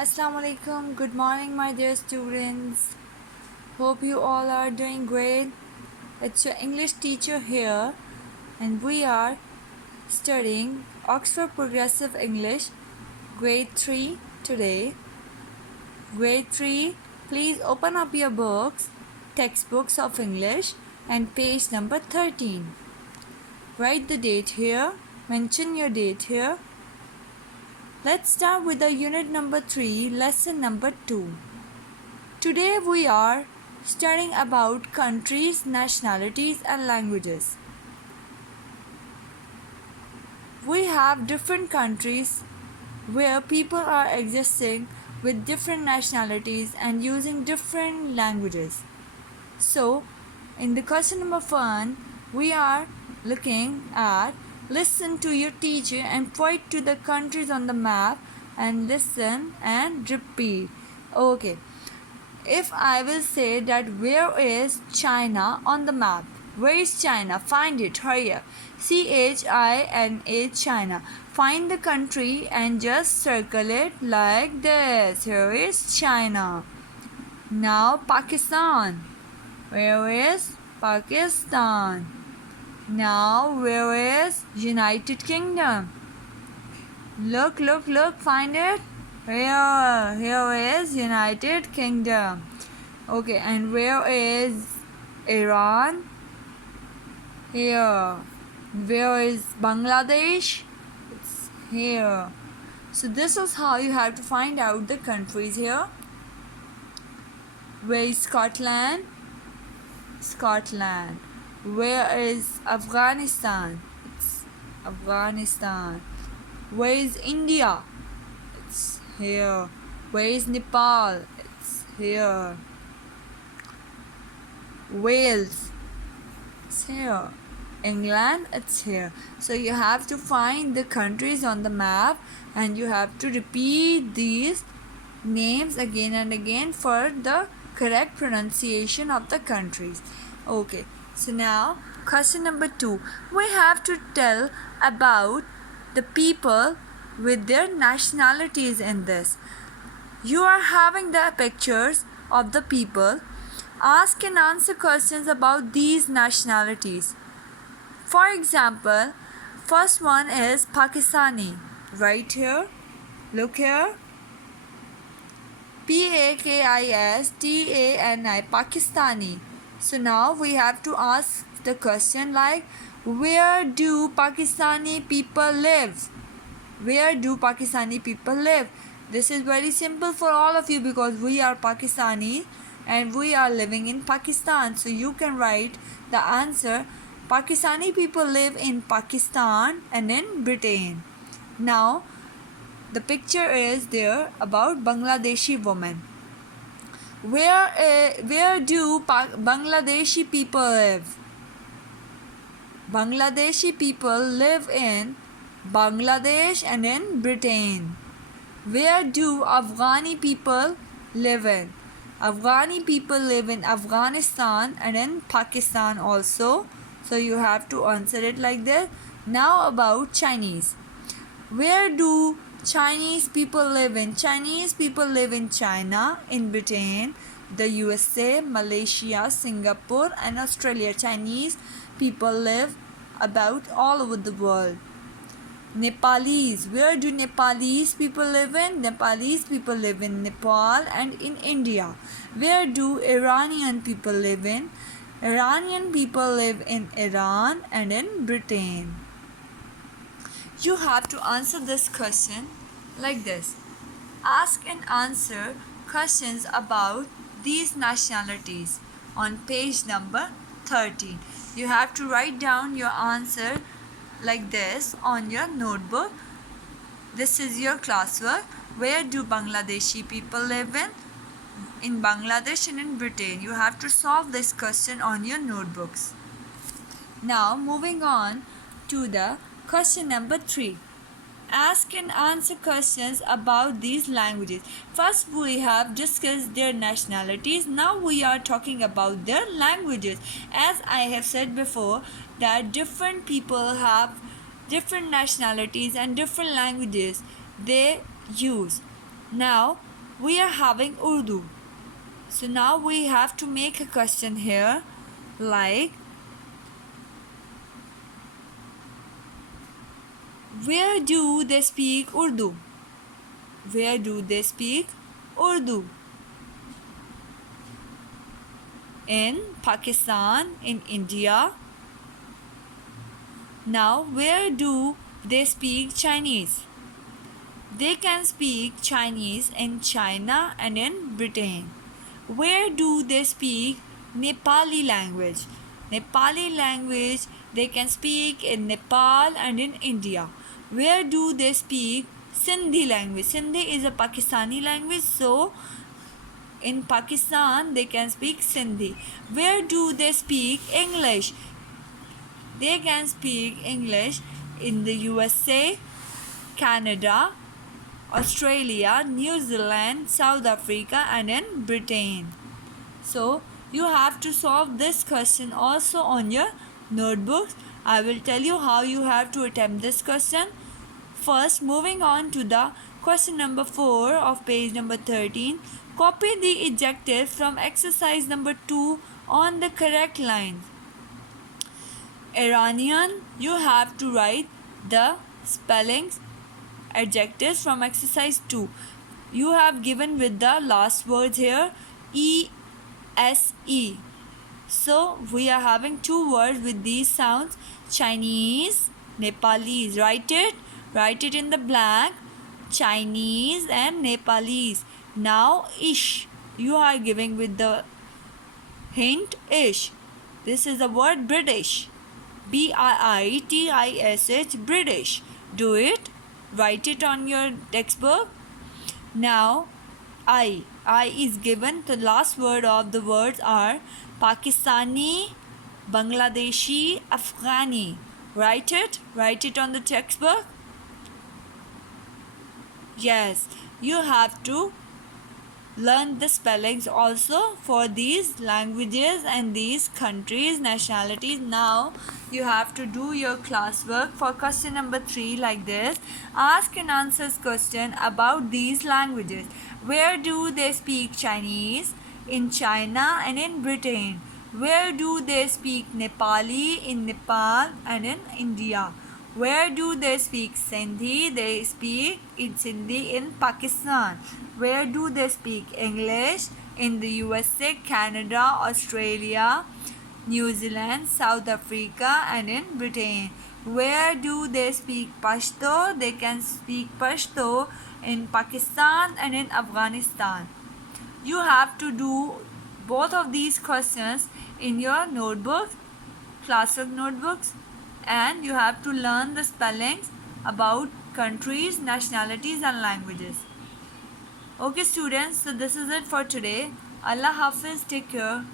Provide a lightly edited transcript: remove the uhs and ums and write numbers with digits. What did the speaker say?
Assalamu alaikum. Good morning, my dear students. Hope you all are doing great. It's your English teacher here, and we are studying Oxford Progressive English, Grade 3 today. Grade 3, please open up your books, textbooks of English, and page number 13. Write the date here, mention your date here. Let's start with the unit number 3, lesson number 2. Today we are studying about countries, nationalities and languages. We have different countries where people are existing with different nationalities and using different languages. So, in the question number 1, we are looking at listen to your teacher and point to the countries on the map and listen and repeat. Okay. If I will say that where is China on the map? Where is China? Find it. Hurry up. China. China. Find the country and just circle it like this. Here is China. Now Pakistan. Where is Pakistan? Now where is United Kingdom? Look. Find it. Here is United Kingdom. Okay, and where is Iran? Here. Where is Bangladesh? It's here. So this is how you have to find out the countries here. Where is Scotland? Scotland. Where is Afghanistan? It's Afghanistan. Where is India? It's here. Where is Nepal? It's here. Wales, it's here. England, it's here. So you have to find the countries on the map and you have to repeat these names again and again for the correct pronunciation of the countries. Okay, so now question number 2. We have to tell about the people with their nationalities in this. You are having the pictures of the people. Ask and answer questions about these nationalities. For example, first one is Pakistani. Right here. Look here. Pakistani. Pakistani. So now we have to ask the question like, where do Pakistani people live? Where do Pakistani people live? This is very simple for all of you because we are Pakistani and we are living in Pakistan. So you can write the answer. Pakistani people live in Pakistan and in Britain. Now the picture is there about Bangladeshi woman. Where do Bangladeshi people live? Bangladeshi people live in Bangladesh and in Britain. Where do Afghani people live in? Afghani people live in Afghanistan and in Pakistan also. So you have to answer it like this. Now about Chinese. Where do Chinese people live in? Chinese people live in China, in Britain, the USA, Malaysia, Singapore and Australia. Chinese people live about all over the world. Nepalese. Where do Nepalese people live in? Nepalese people live in Nepal and in India. Where do Iranian people live in? Iranian people live in Iran and in Britain. You have to answer this question like this. Ask and answer questions about these nationalities on page number 13. You have to write down your answer like this on your notebook. This is your classwork. Where do Bangladeshi people live in? In Bangladesh and in Britain. You have to solve this question on your notebooks. Now moving on to the question number 3. Ask and answer questions about these languages. First we have discussed their nationalities. Now we are talking about their languages. As I have said before that different people have different nationalities and different languages they use. Now we are having Urdu. So now we have to make a question here like, where do they speak Urdu? Where do they speak Urdu? In Pakistan, in India. Now, where do they speak Chinese? They can speak Chinese in China and in Britain. Where do they speak Nepali language? Nepali language they can speak in Nepal and in India. Where do they speak Sindhi language? Sindhi is a Pakistani language, so in Pakistan they can speak Sindhi. Where do they speak English? They can speak English in the USA, Canada, Australia, New Zealand, South Africa and in Britain. So you have to solve this question also on your notebooks. I will tell you how you have to attempt this question. First, moving on to the question number 4 of page number 13. Copy the adjectives from exercise number 2 on the correct line. Iranian, you have to write the spellings adjectives from exercise 2. You have given with the last words here ESE. So we are having two words with these sounds: Chinese, Nepalese. Write it in the blank. Chinese and Nepalese. Now ish, you are giving with the hint ish. This is the word British. BRITISH, British. Do it. Write it on your textbook. Now I is given. The last word of the words are Pakistani, Bangladeshi, Afghani. Write it on the textbook. Yes, you have to learn the spellings also for these languages and these countries, nationalities. Now you have to do your classwork for question number 3 like this. Ask and answer question about these languages. Where do they speak Chinese? In China and in Britain. Where do they speak Nepali? In Nepal and in India. Where do they speak Sindhi? They speak in Sindhi in Pakistan. Where do they speak English? In the USA, Canada, Australia, New Zealand, South Africa and in Britain. Where do they speak Pashto? They can speak Pashto in Pakistan and in Afghanistan. You have to do both of these questions in your notebooks, classwork notebooks, and you have to learn the spellings about countries, nationalities and languages. Okay students, so this is it for today. Allah Hafiz, take care.